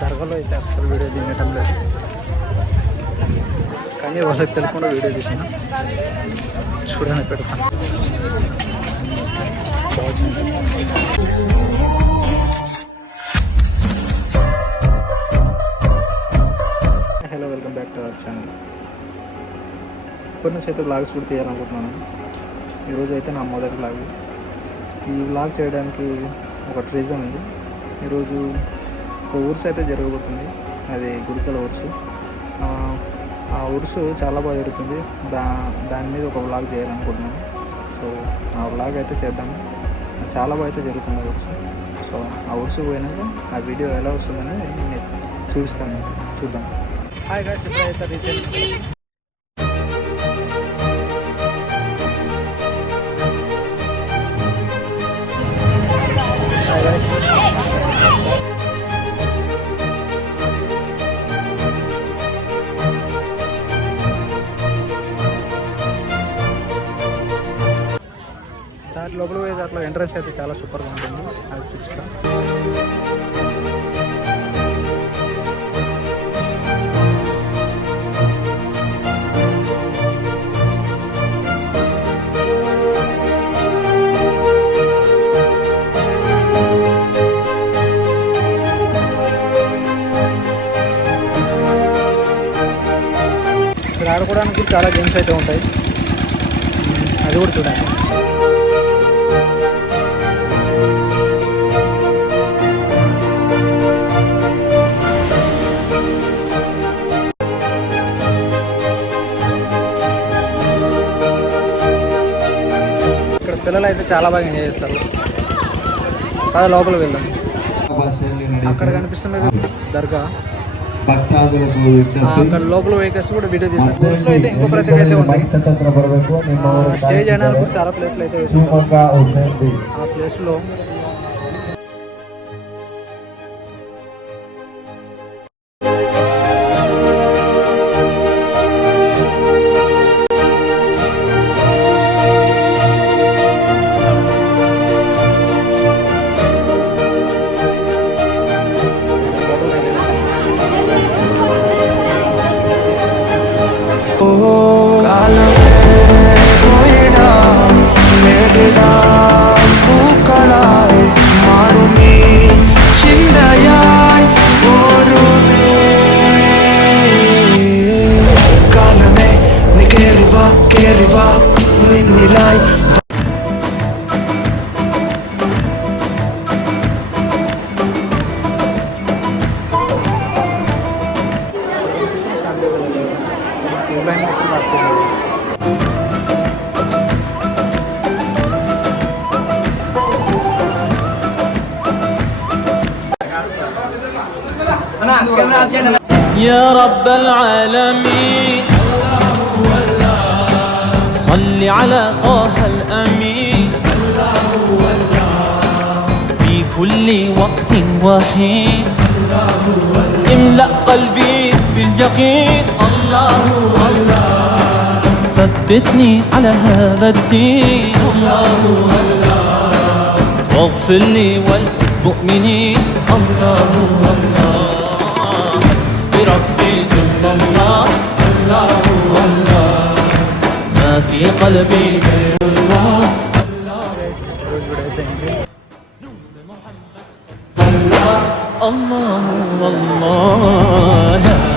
దర్గాలో అయితే అసలు వీడియో తీయటం లేదు, కానీ వాళ్ళకి తెలియకుండా వీడియో తీసిన చూడని పెడతాను. Hello, welcome back to our channel. ఇప్పటి నుంచి అయితే వ్లాగ్స్ కూడా తీయాలనుకుంటున్నాను. ఈరోజు అయితే నా మొదటి వ్లాగ్. ఈ వ్లాగ్ చేయడానికి ఒక రీజన్ ఉంది. ఈరోజు ఒక ఉరుసు అయితే జరగబోతుంది, అది గుడికల ఉరుసు. ఆ ఉరుసు చాలా బాగా జరుగుతుంది. దాని మీద ఒక వ్లాగ్ చేయాలనుకుంటున్నాను. సో ఆ వ్లాగ్ అయితే చేద్దాము. చాలా బాగా అయితే జరుగుతుంది ఆ ఉరుసు. సో ఆ ఉరుసు పోయినాక ఆ వీడియో ఎలా వస్తుందనేది నేను చూపిస్తాను, చూద్దాం. హాయ్ గాయ్స్, ఇప్పుడైతే రీచ్ అయింది. హాయ్ గాయ్స్, దాని లోపల పోయే దాంట్లో ఎంట్రన్స్ అయితే చాలా సూపర్గా ఉంటుంది, అది చూపిస్తాను. ఇక్కడ ఆడుకోవడానికి చాలా గేమ్స్ అయితే ఉంటాయి, అది కూడా చూడండి. ఇక్కడ పిల్లలు అయితే చాలా బాగా ఎంజాయ్ చేస్తారు. పద లోపల వెళ్దాం. అక్కడ కనిపిస్తున్నది దర్గా. అక్కడ లోపల వెహికల్స్ కూడా వీడియో తీస్తారు. ప్లేస్లో అయితే ఇంకో ప్రత్యేక అయితే ఉంది. స్టేజ్ అయినా కూడా చాలా ప్లేస్లు అయితే వేసుకుంటారు. ఆ ప్లేస్లో يا رب العالمين صل على طه الأمين في كل وقت وحين املأ قلبي باليقين الله الله ثبتني على هذا الدين الله الله واغفر لي والمؤمنين الله الله ربي جل الله الله الله ما في قلبي غير الله الله الله الله